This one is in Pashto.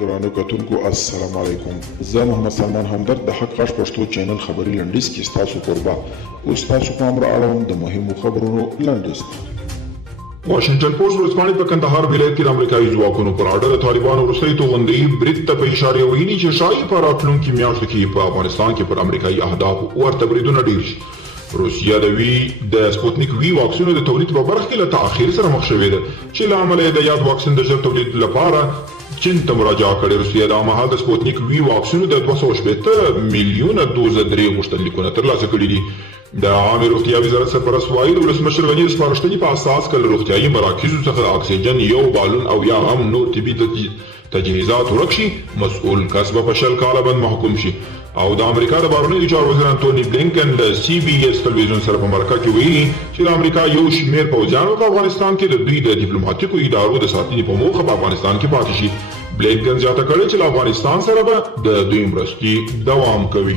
درانو کتونکو السلام علیکم. زه محمد سلمان همدرد د حق غږ پښتو چینل خبري لنډیز کې ستاسو قربا اوس تاسو پام را اړوم د مهمو خبرونو لنډیز. واشنگټن پوسټ ورځپاڼې په کندهار ولایت کې د امریکایي ځواکونو پر اډه د طالبانو وروستۍ توغندۍ برید ته په اشاره ویلي چې شایي په راتلونکي میاشتو کې په افغانستان کې پر امریکایي اهدافو ورته بریدونه ډېر شي. روسیه د سپوتنیک وی واکسینو د تولید په برخه کې له تاخیر سره مخ شوې ده چې له امله د یاد واکسین د ژر تولید لپاره چین ته مراجعه کړې. روسیه د مهال د سپوتنیک وی واکسینو د 280 میلیونه دوزه درې غوښتنلیکونه ترلاسه کړي دي. د عامه روغتیا وزارت سرپرست وایي د ولسمشر غني د سپارښتنې په اساس کله روغتیايي مراکزو څخه د اکسیجن یو بالون او یا هم نور طبي تجهیزات ورک شي، مسؤل کس به په 20 کاله بند محکوم شي. او د امریکا د بهرنیو چارو وزیر انټونی بلینکن د سی بي اس تلویزیون سره په مرکه کې ویلي چې د امریکا یو شمېر پوځیانو په افغانستان کې د دوی د ډیپلوماټیکو ادارو د ساتنې په موخه په افغانستان کې پاتې شي. بلینکن زیاته کړې چې له افغانستان سره به د دوی مرستې دوام کوي.